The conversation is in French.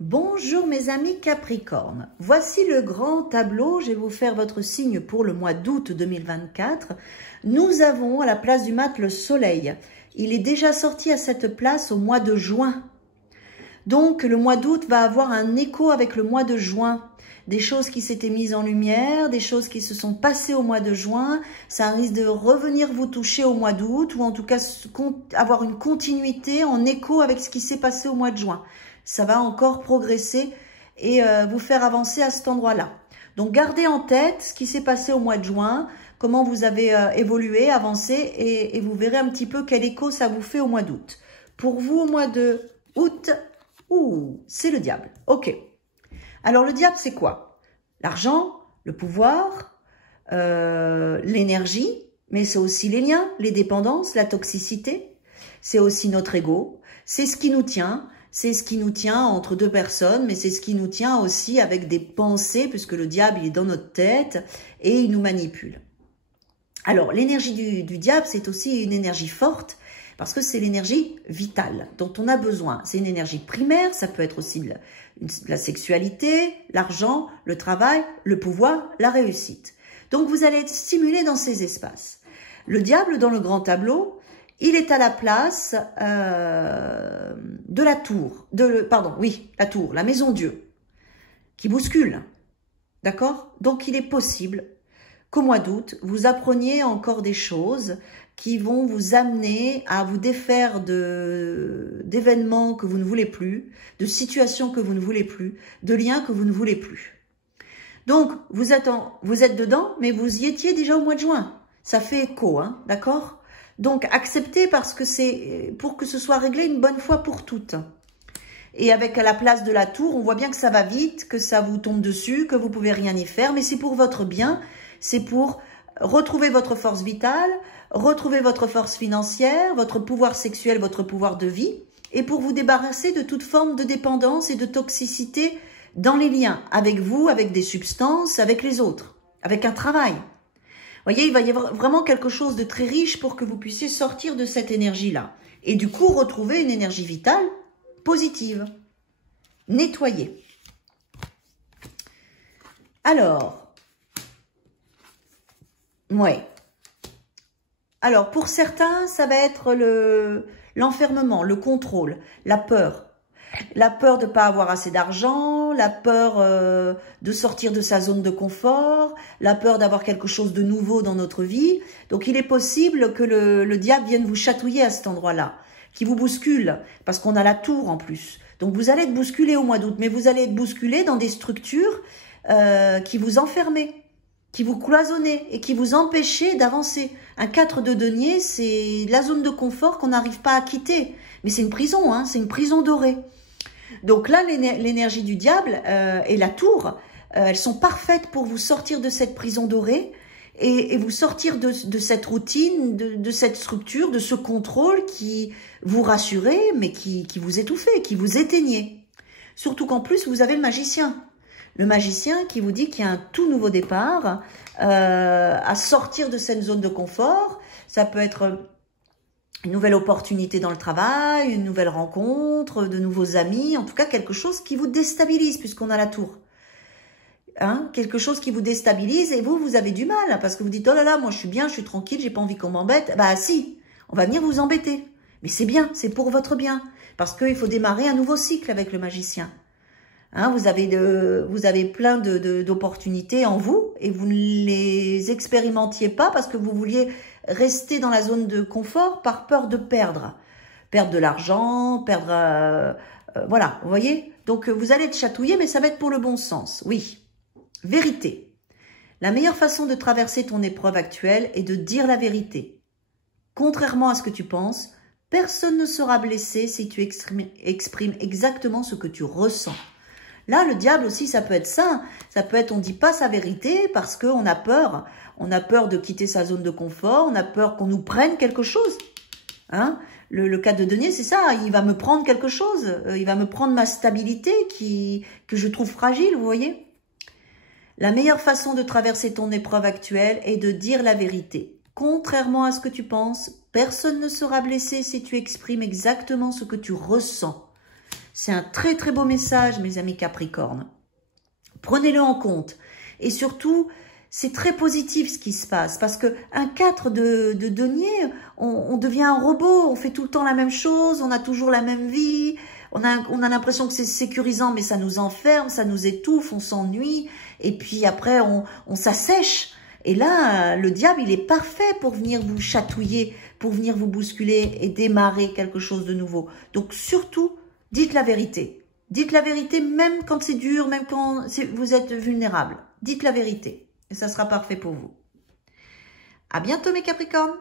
Bonjour mes amis Capricorne, voici le grand tableau, je vais vous faire votre signe pour le mois d'août 2024. Nous avons à la place du mat le soleil, il est déjà sorti à cette place au mois de juin. Donc le mois d'août va avoir un écho avec le mois de juin. Des choses qui s'étaient mises en lumière, des choses qui se sont passées au mois de juin, ça risque de revenir vous toucher au mois d'août ou en tout cas avoir une continuité en écho avec ce qui s'est passé au mois de juin. Ça va encore progresser et vous faire avancer à cet endroit-là. Donc gardez en tête ce qui s'est passé au mois de juin, comment vous avez évolué, avancé et vous verrez un petit peu quel écho ça vous fait au mois d'août. Pour vous au mois de août, c'est le diable. Ok. Alors le diable c'est quoi? L'argent, le pouvoir, l'énergie, mais c'est aussi les liens, les dépendances, la toxicité. C'est aussi notre ego. C'est ce qui nous tient. C'est ce qui nous tient entre deux personnes, mais c'est ce qui nous tient aussi avec des pensées, puisque le diable il est dans notre tête et il nous manipule. Alors l'énergie du diable, c'est aussi une énergie forte, parce que c'est l'énergie vitale dont on a besoin. C'est une énergie primaire, ça peut être aussi la sexualité, l'argent, le travail, le pouvoir, la réussite. Donc vous allez être stimulé dans ces espaces. Le diable dans le grand tableau, il est à la place de la tour, la tour, la maison Dieu, qui bouscule, d'accord? Donc il est possible qu'au mois d'août, vous appreniez encore des choses qui vont vous amener à vous défaire d'événements que vous ne voulez plus, de situations que vous ne voulez plus, de liens que vous ne voulez plus. Donc vous êtes dedans, mais vous y étiez déjà au mois de juin. Ça fait écho, hein, d'accord? Donc, acceptez parce que c'est pour que ce soit réglé une bonne fois pour toutes. Et avec à la place de la tour, on voit bien que ça va vite, que ça vous tombe dessus, que vous pouvez rien y faire. Mais c'est pour votre bien, c'est pour retrouver votre force vitale, retrouver votre force financière, votre pouvoir sexuel, votre pouvoir de vie. Et pour vous débarrasser de toute forme de dépendance et de toxicité dans les liens. Avec vous, avec des substances, avec les autres, avec un travail. Vous voyez, il va y avoir vraiment quelque chose de très riche pour que vous puissiez sortir de cette énergie-là. Et du coup, retrouver une énergie vitale positive. Nettoyer. Alors, ouais. Alors, pour certains, ça va être l'enfermement, le contrôle, la peur. La peur de ne pas avoir assez d'argent, la peur de sortir de sa zone de confort, la peur d'avoir quelque chose de nouveau dans notre vie. Donc, il est possible que le diable vienne vous chatouiller à cet endroit-là, qui vous bouscule, parce qu'on a la tour en plus. Donc, vous allez être bousculé au mois d'août, mais vous allez être bousculé dans des structures qui vous enferment, qui vous cloisonnent et qui vous empêchent d'avancer. Un 4 de denier, c'est la zone de confort qu'on n'arrive pas à quitter. Mais c'est une prison, hein, c'est une prison dorée. Donc là, l'énergie du diable et la tour, elles sont parfaites pour vous sortir de cette prison dorée et vous sortir de cette routine, de cette structure, de ce contrôle qui vous rassurait, mais qui vous étouffait, qui vous éteignait. Surtout qu'en plus, vous avez le magicien. Le magicien qui vous dit qu'il y a un tout nouveau départ à sortir de cette zone de confort. Ça peut être une nouvelle opportunité dans le travail, une nouvelle rencontre, de nouveaux amis, en tout cas quelque chose qui vous déstabilise puisqu'on a la tour. Hein, quelque chose qui vous déstabilise et vous avez du mal parce que vous dites « Oh là là, moi je suis bien, je suis tranquille, j'ai pas envie qu'on m'embête. » Bah si, on va venir vous embêter. Mais c'est bien, c'est pour votre bien parce qu'il faut démarrer un nouveau cycle avec le magicien. Hein, vous avez plein d'opportunités en vous et vous ne les expérimentiez pas parce que vous vouliez rester dans la zone de confort par peur de perdre. Perdre de l'argent, perdre... voilà, vous voyez? Donc, vous allez être chatouillé, mais ça va être pour le bon sens. Oui. Vérité. La meilleure façon de traverser ton épreuve actuelle est de dire la vérité. Contrairement à ce que tu penses, personne ne sera blessé si tu exprimes exactement ce que tu ressens. Là, le diable aussi, ça peut être ça. Ça peut être, on ne dit pas sa vérité parce qu'on a peur. On a peur de quitter sa zone de confort. On a peur qu'on nous prenne quelque chose. Hein? Le cas de denier, c'est ça. Il va me prendre quelque chose. Il va me prendre ma stabilité que je trouve fragile, vous voyez. La meilleure façon de traverser ton épreuve actuelle est de dire la vérité. Contrairement à ce que tu penses, personne ne sera blessé si tu exprimes exactement ce que tu ressens. C'est un très très beau message, mes amis Capricorne. Prenez-le en compte. Et surtout, c'est très positif ce qui se passe. Parce que un 4 de denier, on devient un robot. On fait tout le temps la même chose. On a toujours la même vie. On a l'impression que c'est sécurisant, mais ça nous enferme, ça nous étouffe, on s'ennuie. Et puis après, on s'assèche. Et là, le diable, il est parfait pour venir vous chatouiller, pour venir vous bousculer et démarrer quelque chose de nouveau. Donc surtout, dites la vérité. Dites la vérité même quand c'est dur, même quand vous êtes vulnérable. Dites la vérité et ça sera parfait pour vous. À bientôt mes Capricornes.